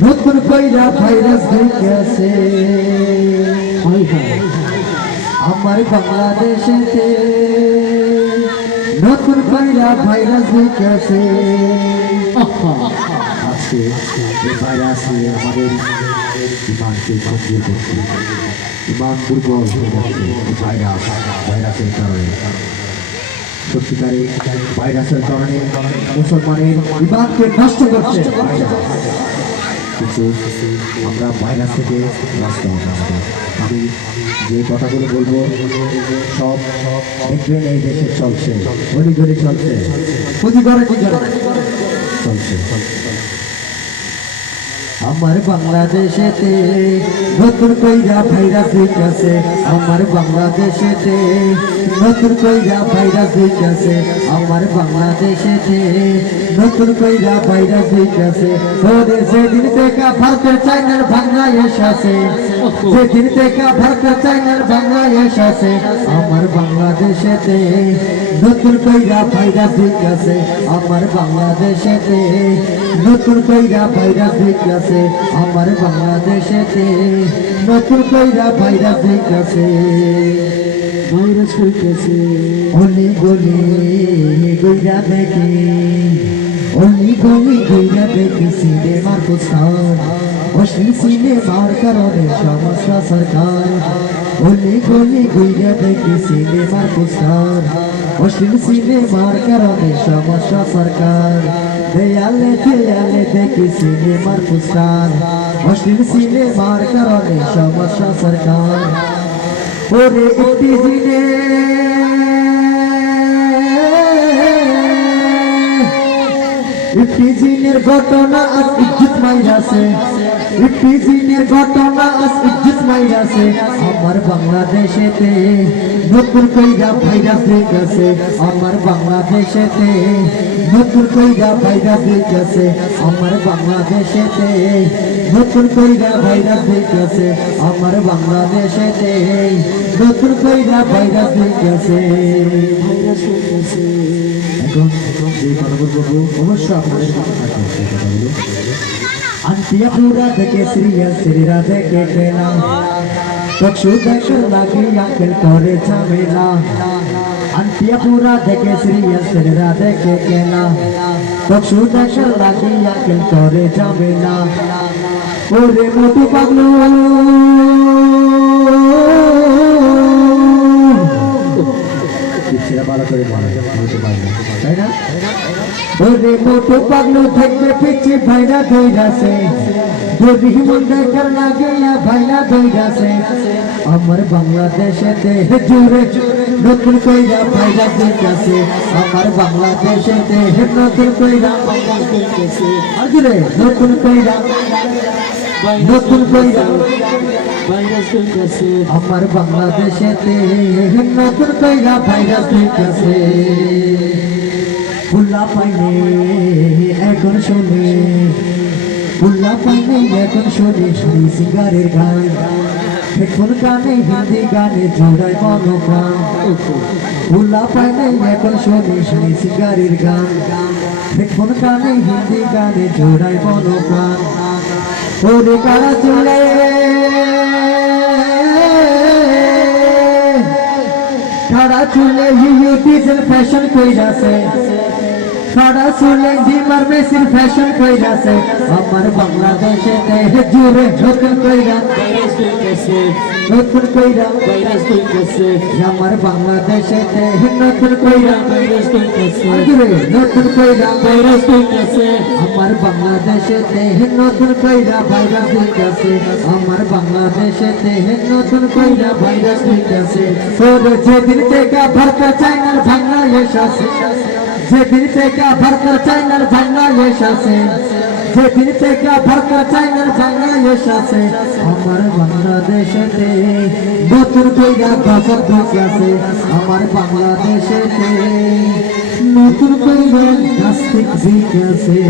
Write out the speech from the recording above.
নতুন কইরা ভাইরাস ঢুকেছে আমার বাংলাদেশেতে, নতুন কইরা ভাইরাস ঢুকেছে। আজকে এই ভাইরাসে আমাদের ইমানকে ক্ষতি করছে, ইমান দুর্বল হয়ে যাচ্ছে ভাইরাসের কারণে। সত্যিকারে ভাইরাসের কারণে মুসলমানের ইমানকে নষ্ট করছে। কিন্তু আমরা ভাইরাস থেকে বাঁচতে হবে আমাদের। আমি যে কথাগুলো বলবো সব দেখবেন এই দেশে চলছে, গলি গলি চলছে, প্রতিবারে চলছে। আমার বাংলাদেশেতে নতুন কইরা ভাইরাস হইতাছে, আমার বাংলাদেশেতে নতুন কইরা ভাইরাস হইতাছে, আমার বাংলাদেশেতে নতুন কইরা ভাইরাস হইতাছে। ওরে যেদিন থেকে ভারতের চাইনার বাংলাদেশ আছে, যেদিন থেকে ভারতের চাইনার বাংলাদেশ আছে, আমার বাংলাদেশেতে নতুন কইরা ভাইরাস হইতাছে, আমার বাংলাদেশেতে নতুন কইরা ভাইরাস হইতাছে, আমার বাংলাদেশেতে নতুন কইরা ভাইরাস হইতাছে। ভাইরাস হইতাছে অলি গলি গইরা দেখি, অলি গলি গইরা দেখি সিনেমার পোস্টার, অশ্লীল সিনেমার কারণে সমস্যা সরকার। অলি গলি গইরা দেখি সিনেমার পোস্টার, অশ্লীল সিনেমার কারণে সমস্যা সরকার। দেয়ালে দেয়ালে দেখি সিনেমার পোস্টার, অশ্লীল সিনেমার কারণে সমস্যা সরকার। ওরে একটি দিনে ইফতিজিনের ঘটনা আজ ইজ্জত মাইরাছে, ইফতিজিনের ঘটনা আজ ইজ্জত মাইরাছে, আমার বাংলাদেশেতে নতুন কইরা ভাইরাস হইতাছে, আমার বাংলাদেশেতে নতুন কইরা ভাইরাস হইতাছে, আমার বাংলাদেশেতে নতুন কইরা ভাইরাস হইতাছে, আমার বাংলাদেশেতে নতুন কইরা ভাইরাস হইতাছে। এখন যে কথাগুলো বলবো অবশ্যই আপনাদের কাছে থাকবে কথাগুলো। আন্টিয়াপুরা থেকে সিরিয়াল সিরিরা দেখে কেনা, চক্ষু দেখার লাগে আঙ্কেল করে ঝামেলা। আন্টিয়াপুরা থেকে সিরিয়াল সিরিরা দেখে কেনা, চক্ষু দেখার লাগে আঙ্কেল করে ঝামেলা। ওরে মোটু পাগলু ভালো করে বলতে পারবে তাই না? ওরে মোটু পাগলু থাকবে পিছিয়ে ভাইরা ধইরাছে, যদি মন দেখার লাগে ভাইরা ধইরাছে, আমার বাংলাদেশেতে জুড়ে নতুন কইরা ভাইরা ধইরাছে, আমার বাংলাদেশেতে নতুন কইরা ভাইরাস ধইরাছে, আজরে নতুন কইরা নতুন কইরা ভাইরাস হইতাছে, আমার বাংলাদেশেতে নতুন কইরা ভাইরাস হইতাছে। ফুল্লা পাইনে এখন শুনে, ফুল্লা পাইনে এখন শুনে শুনি সিঙ্গারের গান, হেডফোন গানে হিন্দি গানে জোড়ায় মনোপ্রাণ। ফুল্লা পাইনে এখন শুনি শুনি সিঙ্গারের গান, হেডফোন গানে হিন্দি গানে জোড়ায় মনোপ্রাণ। ওরে কারা চলে খাড়া চুলে ডিজেল ফ্যাশন কইরাছে, খাড়া চুলে ডিমার মেশিন ফ্যাশন কইরাছে, আমার বাংলাদেশেতে জুড়ে নতুন কইরা ভাইরাস হইতাছে, নতুন কইরা ভাইরাস হইতাছে, আমার বাংলাদেশেতে নতুন কইরা ভাইরাস হইতাছে, জুড়ে নতুন কইরা ভাইরাস হইতাছে, আমার বাংলাদেশেতে নতুন কইরা ভাইরাস হইতাছে, আমার বাংলাদেশেতে নতুন কইরা ভাইরাস হইতাছে। ওরে যেদিন থেকে ভারতের চাইনার বাংলাদেশ আছে, যেদিন থেকে ভারতের চাইনার বাংলাদেশ আছে, যেদিন থেকে ভারতের চাইনার বাংলাদেশ আছে, আমার বাংলাদেশেতে নতুন কইরা গজব ঢুকেছে, আমার বাংলাদেশেতে নতুন কইরা নাস্তিক ঢুকেছে।